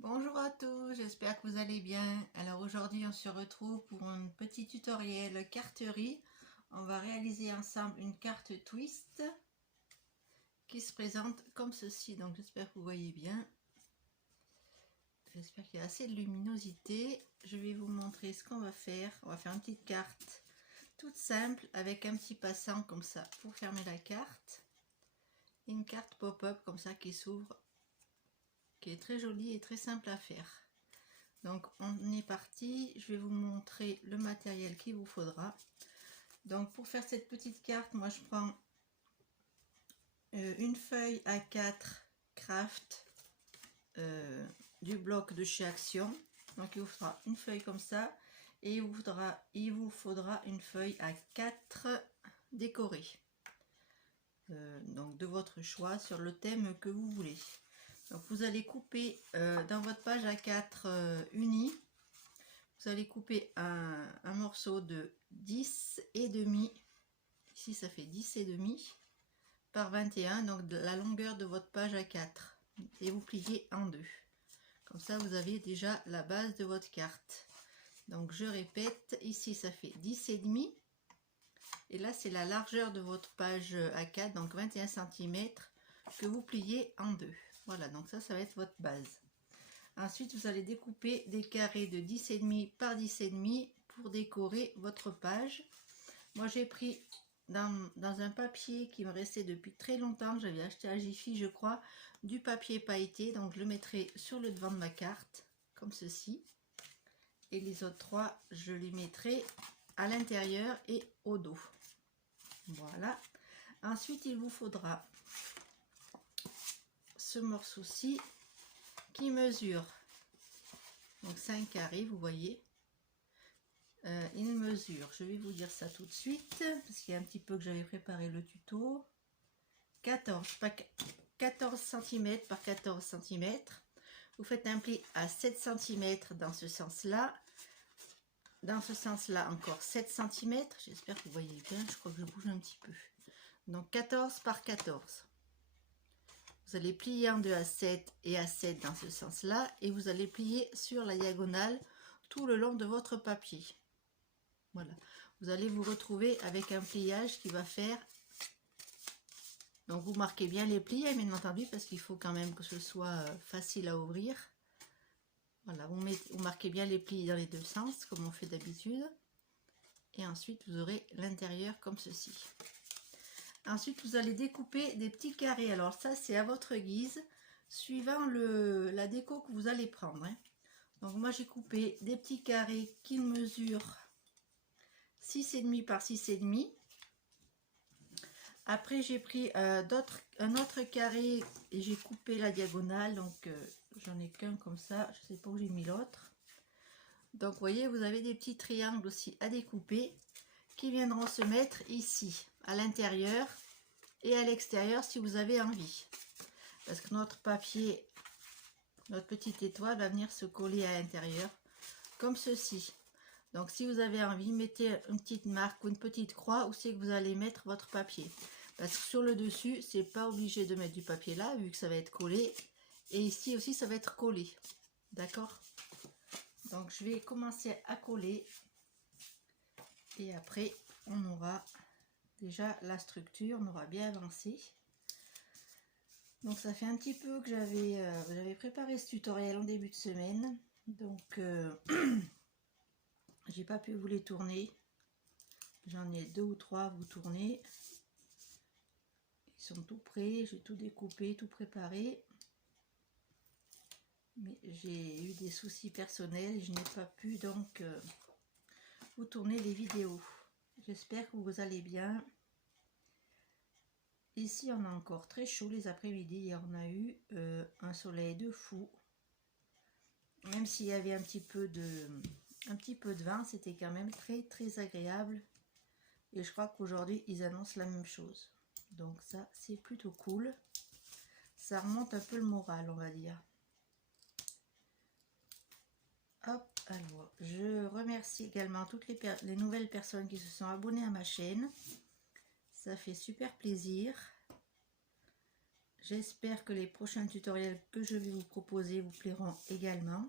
Bonjour à tous, j'espère que vous allez bien. Alors aujourd'hui on se retrouve pour un petit tutoriel carterie. On va réaliser ensemble une carte twist qui se présente comme ceci. Donc j'espère que vous voyez bien. J'espère qu'il y a assez de luminosité. Je vais vous montrer ce qu'on va faire. On va faire une petite carte toute simple avec un petit passant comme ça pour fermer la carte. Et une carte pop-up comme ça qui s'ouvre, qui est très jolie et très simple à faire. Donc on est parti, je vais vous montrer le matériel qu'il vous faudra. Donc pour faire cette petite carte, moi je prends une feuille A4 craft du bloc de chez Action. Donc il vous faudra une feuille comme ça et il vous faudra une feuille A4 décorée. Donc de votre choix sur le thème que vous voulez. Donc vous allez couper dans votre page A4 unie, vous allez couper un morceau de 10 et demi, ici ça fait 10 et demi par 21, donc de la longueur de votre page A4, et vous pliez en deux. Comme ça vous avez déjà la base de votre carte. Donc je répète, ici ça fait 10 et demi, et là c'est la largeur de votre page A4, donc 21 cm que vous pliez en deux. Voilà, donc ça va être votre base. Ensuite, vous allez découper des carrés de 10,5 par 10,5 pour décorer votre page. Moi, j'ai pris dans un papier qui me restait depuis très longtemps, j'avais acheté à Jiffy, je crois, du papier pailleté. Donc, je le mettrai sur le devant de ma carte, comme ceci. Et les autres trois, je les mettrai à l'intérieur et au dos. Voilà. Ensuite, il vous faudra ce morceau-ci qui mesure donc 5 carrés, vous voyez. Il mesure, je vais vous dire ça tout de suite parce qu'il y a un petit peu que j'avais préparé le tuto, 14 cm par 14 cm. Vous faites un pli à 7 cm dans ce sens là, encore 7 cm. J'espère que vous voyez bien, je crois que je bouge un petit peu. Donc 14 par 14, vous allez plier en deux à 7 et à 7 dans ce sens là, et vous allez plier sur la diagonale tout le long de votre papier. Voilà, vous allez vous retrouver avec un pliage qui va faire, donc vous marquez bien les plis, bien entendu, parce qu'il faut quand même que ce soit facile à ouvrir. Voilà, vous marquez bien les plis dans les deux sens comme on fait d'habitude, et ensuite vous aurez l'intérieur comme ceci. Ensuite vous allez découper des petits carrés. Alors ça c'est à votre guise, suivant la déco que vous allez prendre, hein. Donc moi j'ai coupé des petits carrés qui mesurent 6,5 par 6,5. Après j'ai pris un autre carré et j'ai coupé la diagonale, donc j'en ai qu'un comme ça, je sais pas où j'ai mis l'autre. Donc vous voyez, vous avez des petits triangles aussi à découper qui viendront se mettre ici à l'intérieur et à l'extérieur si vous avez envie, parce que notre papier, notre petite étoile va venir se coller à l'intérieur comme ceci. Donc si vous avez envie, mettez une petite marque ou une petite croix où c'est que vous allez mettre votre papier, parce que sur le dessus c'est pas obligé de mettre du papier là vu que ça va être collé, et ici aussi ça va être collé, d'accord. Donc je vais commencer à coller et après on aura déjà la structure, on aura bien avancé. Donc ça fait un petit peu que j'avais préparé ce tutoriel en début de semaine, donc j'ai pas pu vous les tourner. J'en ai 2 ou 3 à vous tourner. Ils sont tout prêts, j'ai tout découpé, tout préparé. Mais j'ai eu des soucis personnels et je n'ai pas pu donc vous tourner les vidéos. J'espère que vous allez bien. Ici on a encore très chaud les après-midi et on a eu un soleil de fou. Même s'il y avait un petit peu de vent, c'était quand même très très agréable. Et je crois qu'aujourd'hui ils annoncent la même chose. Donc ça c'est plutôt cool. Ça remonte un peu le moral, on va dire. Hop, alors je remercie également toutes les nouvelles personnes qui se sont abonnées à ma chaîne. Ça fait super plaisir. J'espère que les prochains tutoriels que je vais vous proposer vous plairont également.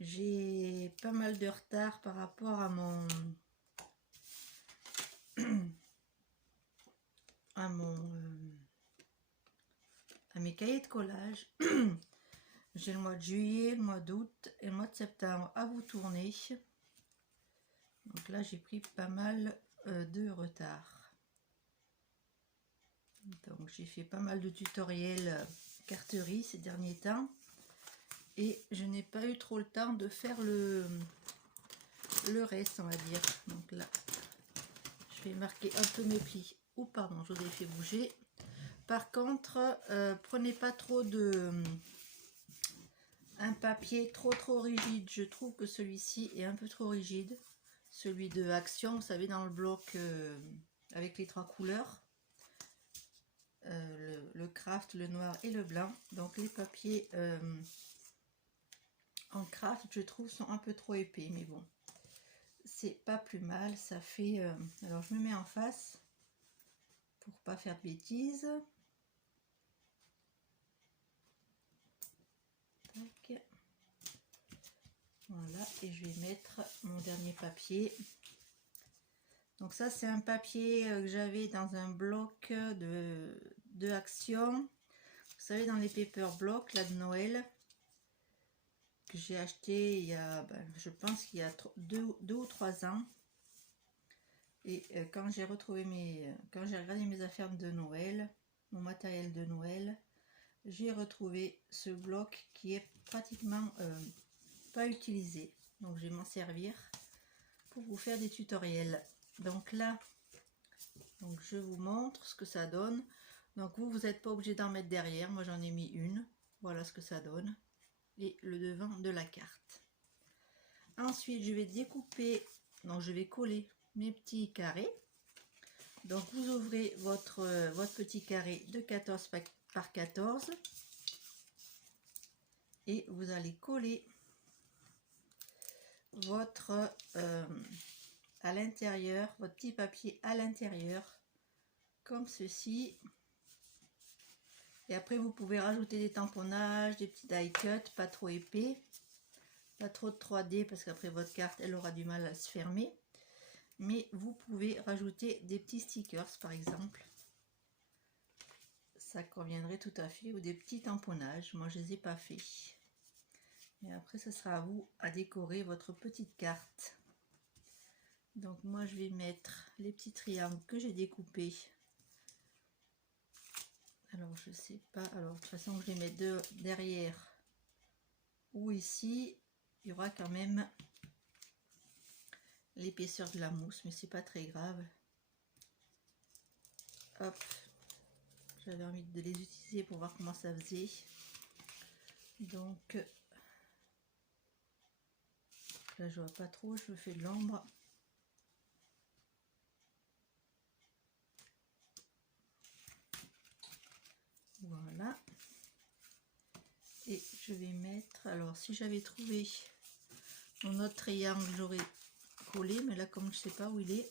J'ai pas mal de retard par rapport à mon à mes cahiers de collage. J'ai le mois de juillet, le mois d'août et le mois de septembre à vous tourner. Donc là, j'ai pris pas mal de retard. Donc j'ai fait pas mal de tutoriels carterie ces derniers temps. Et je n'ai pas eu trop le temps de faire le reste, on va dire. Donc là, je vais marquer un peu mes plis. Oh pardon, je vous ai fait bouger. Par contre, prenez pas trop de... un papier trop rigide. Je trouve que celui-ci est un peu trop rigide. Celui de Action, vous savez, dans le bloc avec les 3 couleurs. Le craft, le noir et le blanc. Donc les papiers en craft, je trouve, sont un peu trop épais. Mais bon, c'est pas plus mal. Ça fait... alors je me mets en face pour pas faire de bêtises. Tac. Voilà, et je vais mettre mon dernier papier. Donc ça, c'est un papier que j'avais dans un bloc de Action. Vous savez, dans les paper blocks là de Noël, que j'ai acheté il y a, je pense qu'il y a 2 ou 3 ans. Et quand j'ai retrouvé quand j'ai regardé mes affaires de Noël, mon matériel de Noël, j'ai retrouvé ce bloc qui est pratiquement pas utilisé. Donc je vais m'en servir pour vous faire des tutoriels. Donc là, donc je vous montre ce que ça donne. Donc vous n'êtes pas obligé d'en mettre derrière. Moi j'en ai mis une. Voilà ce que ça donne. Et le devant de la carte. Ensuite je vais découper, donc je vais coller mes petits carrés. Donc vous ouvrez votre petit carré de 14 par 14 et vous allez coller votre à l'intérieur, votre petit papier à l'intérieur comme ceci. Et après vous pouvez rajouter des tamponnages, des petits die cut, pas trop épais, pas trop de 3D parce qu'après votre carte elle aura du mal à se fermer. Mais vous pouvez rajouter des petits stickers par exemple, ça conviendrait tout à fait, ou des petits tamponnages. Moi je les ai pas fait, mais après ce sera à vous à décorer votre petite carte. Donc moi je vais mettre les petits triangles que j'ai découpés. Alors je sais pas, alors de toute façon je les mets derrière ou ici, il y aura quand même l'épaisseur de la mousse, mais c'est pas très grave. Hop, j'avais envie de les utiliser pour voir comment ça faisait. Donc là je vois pas trop, je me fais de l'ombre. Voilà. Et je vais mettre, alors si j'avais trouvé mon autre triangle, j'aurais collé, mais là comme je sais pas où il est,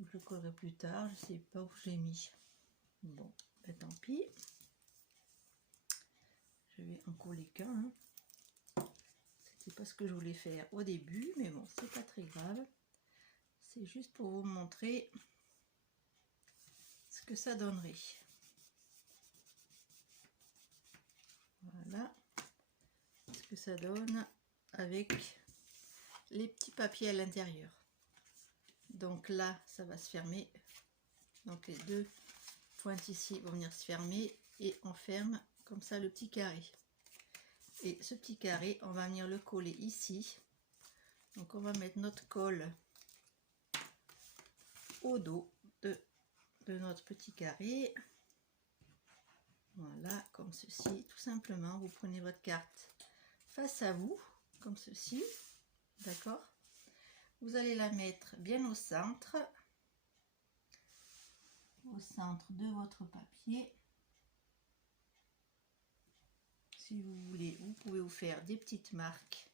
je le collerai plus tard, je sais pas où j'ai mis. Bon, ben tant pis. Je vais en coller qu'un. Hein. C'était pas ce que je voulais faire au début, mais bon, c'est pas très grave. C'est juste pour vous montrer ce que ça donnerait. Voilà ce que ça donne avec les petits papiers à l'intérieur. Donc là, ça va se fermer. Donc les deux pointes ici vont venir se fermer et on ferme comme ça le petit carré. Et ce petit carré, on va venir le coller ici. Donc on va mettre notre colle au dos de notre petit carré. Voilà, comme ceci, tout simplement. Vous prenez votre carte face à vous, comme ceci, d'accord? Vous allez la mettre bien au centre de votre papier. Si vous voulez, vous pouvez vous faire des petites marques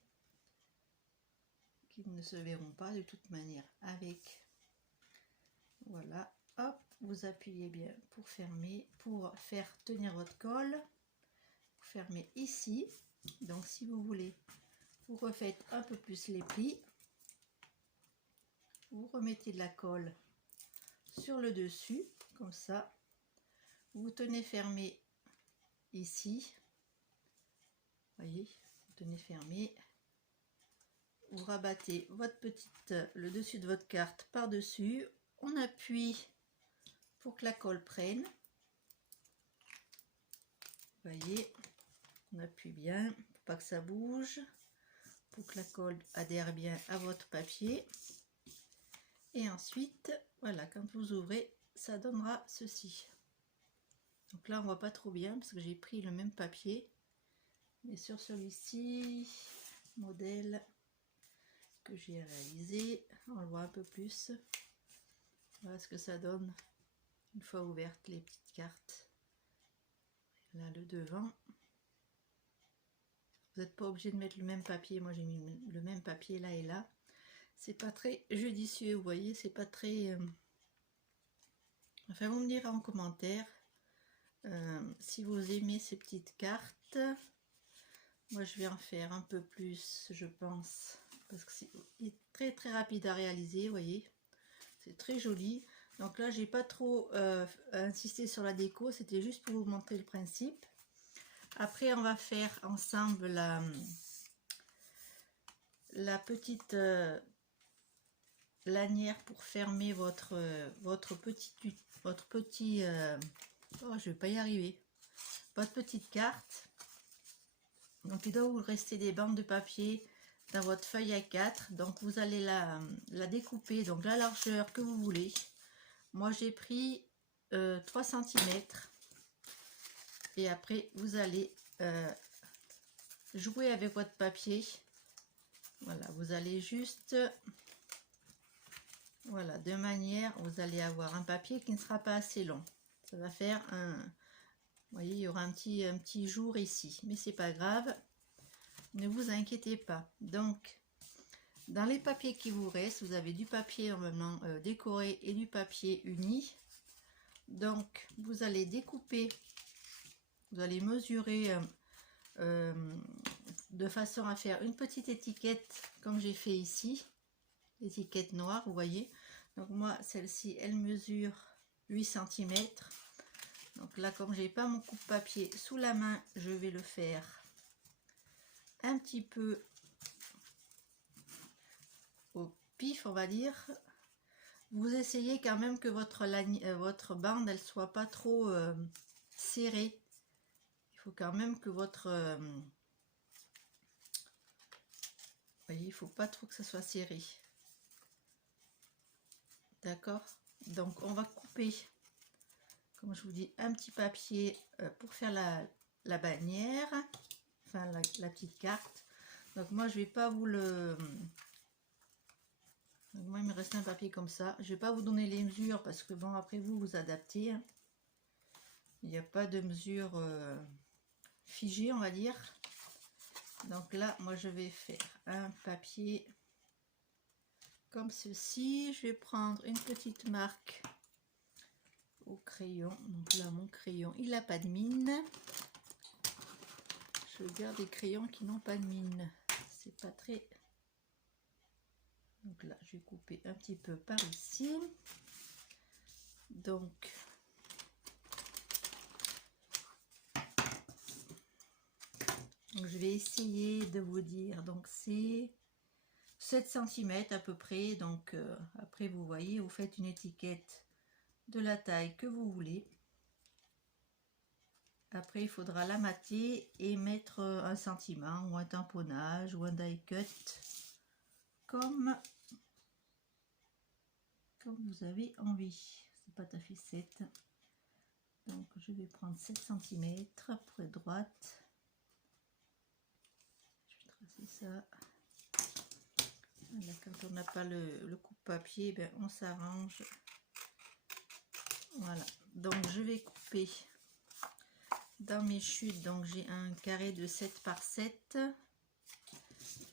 qui ne se verront pas de toute manière avec. Voilà, hop. vous appuyez bien pour fermer, pour faire tenir votre colle. Vous fermez ici. Donc si vous voulez, vous refaites un peu plus les plis. Vous remettez de la colle sur le dessus, comme ça. Vous tenez fermé ici. Voyez, vous tenez fermé. Vous rabattez votre le dessus de votre carte par-dessus. On appuie pour que la colle prenne. Voyez, on appuie bien pour pas que ça bouge, pour que la colle adhère bien à votre papier. Et ensuite, voilà, quand vous ouvrez, ça donnera ceci. Donc là, on voit pas trop bien parce que j'ai pris le même papier. Mais sur celui-ci, modèle que j'ai réalisé, on le voit un peu plus. Voilà ce que ça donne une fois ouvertes les petites cartes. Là, le devant. Vous n'êtes pas obligé de mettre le même papier. Moi, j'ai mis le même papier là et là. C'est pas très judicieux, vous voyez, c'est pas très... Enfin, vous me direz en commentaire si vous aimez ces petites cartes. Moi, je vais en faire un peu plus, je pense, parce que c'est très très rapide à réaliser, vous voyez. C'est très joli. Donc là, j'ai pas trop insisté sur la déco, c'était juste pour vous montrer le principe. Après, on va faire ensemble la petite lanière pour fermer votre petit oh, je vais pas y arriver, votre petite carte. Donc il doit vous rester des bandes de papier dans votre feuille A4. Donc vous allez la découper, donc la largeur que vous voulez. Moi j'ai pris 3 cm. Et après vous allez jouer avec votre papier. Voilà, vous allez juste, voilà, de manière, vous allez avoir un papier qui ne sera pas assez long. Ça va faire un, vous voyez, il y aura un petit jour ici, mais c'est pas grave, ne vous inquiétez pas. Donc, dans les papiers qui vous restent, vous avez du papier normalement décoré et du papier uni. Donc, vous allez découper, vous allez mesurer de façon à faire une petite étiquette comme j'ai fait ici, étiquette noire, vous voyez. Donc moi celle-ci elle mesure 8 cm. Donc là, comme j'ai pas mon coupe-papier sous la main, je vais le faire un petit peu au pif, on va dire. Vous essayez quand même que votre bande elle soit pas trop serrée. Il faut quand même que votre voyez, il faut pas trop que ça soit serré. D'accord, donc on va couper, comme je vous dis, un petit papier pour faire la bannière, enfin la petite carte. Donc moi je vais pas vous le... Donc moi il me reste un papier comme ça. Je vais pas vous donner les mesures parce que bon, après vous adaptez. Hein. Il n'y a pas de mesure figée, on va dire. Donc là, moi je vais faire un papier comme ceci. Je vais prendre une petite marque au crayon. Donc là, mon crayon, il n'a pas de mine. Je garde des crayons qui n'ont pas de mine. C'est pas très... Donc là, je vais couper un petit peu par ici. Donc, je vais essayer de vous dire. Donc, c'est 7 cm à peu près. Donc, après, vous voyez, vous faites une étiquette de la taille que vous voulez. Après, il faudra la mater et mettre un sentiment ou un tamponnage ou un die cut comme vous avez envie. C'est pas ta ficette. Donc, je vais prendre 7 cm pour être droite. Je vais tracer ça. Voilà, quand on n'a pas le coupe-papier, ben, on s'arrange. Voilà, donc je vais couper dans mes chutes. Donc j'ai un carré de 7 par 7.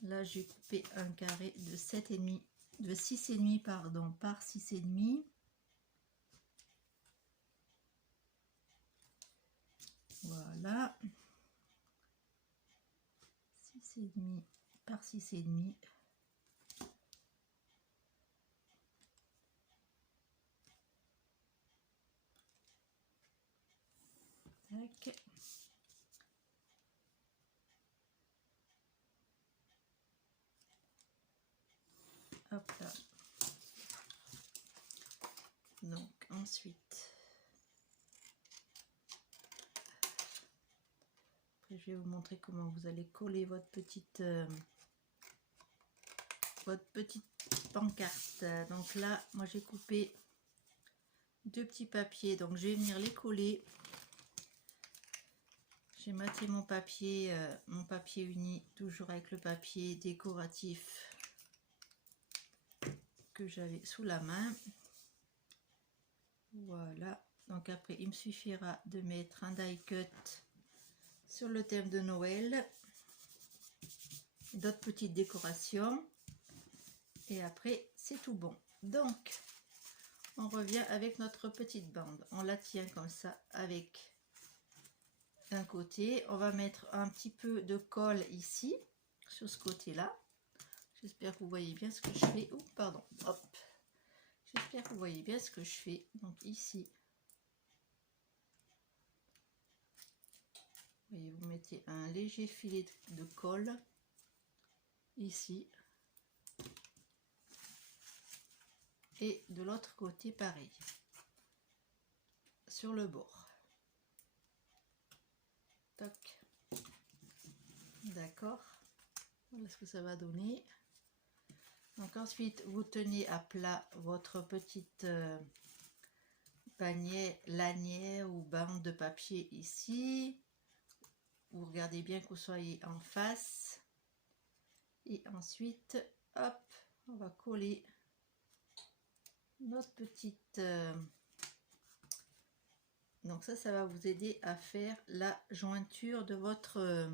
Là j'ai coupé un carré de 7,5, de 6,5 pardon, par 6,5. Voilà. 6,5 par 6,5. Tac. Hop là. Donc ensuite, après je vais vous montrer comment vous allez coller votre petite pancarte. Donc là, moi j'ai coupé 2 petits papiers, donc je vais venir les coller. J'ai maté mon papier uni, toujours avec le papier décoratif que j'avais sous la main. Voilà, donc après il me suffira de mettre un die cut sur le thème de Noël, d'autres petites décorations, et après c'est tout bon. Donc on revient avec notre petite bande, on la tient comme ça avec d'un côté, on va mettre un petit peu de colle ici sur ce côté là. J'espère que vous voyez bien ce que je fais. Oh pardon, hop, j'espère que vous voyez bien ce que je fais. Donc ici, vous voyez, vous mettez un léger filet de colle ici, et de l'autre côté pareil, sur le bord. Toc. D'accord, voilà ce que ça va donner. Donc ensuite vous tenez à plat votre petite lanière ou bande de papier ici. Vous regardez bien que vous soyez en face, et ensuite hop, on va coller notre petite donc ça va vous aider à faire la jointure de votre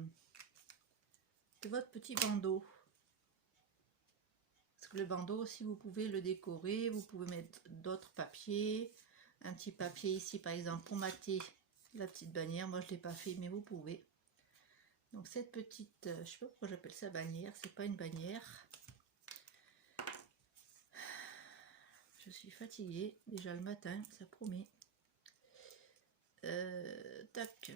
petit bandeau. Parce que le bandeau aussi, vous pouvez le décorer, vous pouvez mettre d'autres papiers, un petit papier ici par exemple pour mater la petite bannière. Moi je l'ai pas fait, mais vous pouvez. Donc cette petite, je sais pas pourquoi j'appelle ça bannière, c'est pas une bannière. Je suis fatiguée déjà le matin, ça promet. Tac.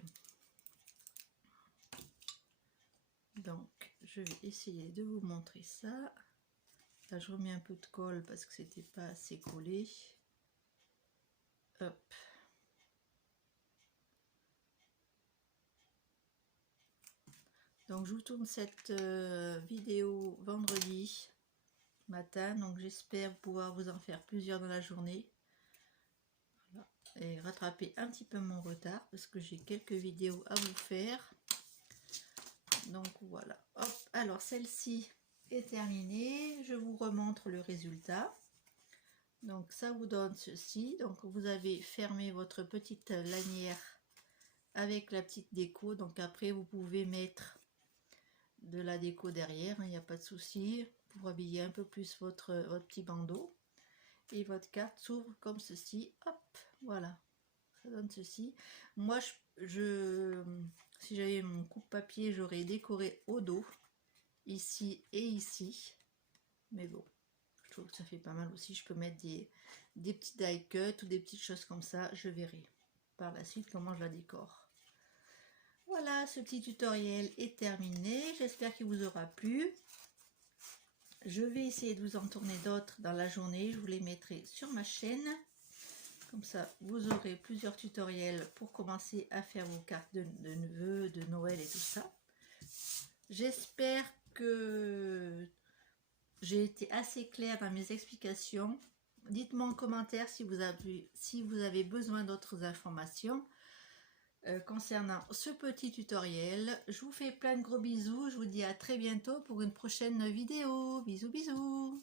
Donc je vais essayer de vous montrer ça. Là je remets un peu de colle parce que c'était pas assez collé. Hop. Donc je vous tourne cette vidéo vendredi matin, donc j'espère pouvoir vous en faire plusieurs dans la journée. Voilà. Et rattraper un petit peu mon retard parce que j'ai quelques vidéos à vous faire. Donc voilà. Hop. Alors celle-ci est terminée. Je vous remontre le résultat. Donc ça vous donne ceci. Donc vous avez fermé votre petite lanière avec la petite déco. Donc après vous pouvez mettre de la déco derrière, il n'y a pas de souci, pour habiller un peu plus votre petit bandeau. Et votre carte s'ouvre comme ceci. Hop, voilà, ça donne ceci. Moi si j'avais mon coupe-papier, j'aurais décoré au dos, ici et ici, mais bon, je trouve que ça fait pas mal aussi. Je peux mettre des petits die cut ou des petites choses comme ça. Je verrai par la suite comment je la décore. Voilà, ce petit tutoriel est terminé. J'espère qu'il vous aura plu. Je vais essayer de vous en tourner d'autres dans la journée. Je vous les mettrai sur ma chaîne. Comme ça, vous aurez plusieurs tutoriels pour commencer à faire vos cartes de vœux, de Noël et tout ça. J'espère que j'ai été assez claire dans mes explications. Dites-moi en commentaire si vous avez besoin d'autres informations concernant ce petit tutoriel. Je vous fais plein de gros bisous. Je vous dis à très bientôt pour une prochaine vidéo. Bisous bisous.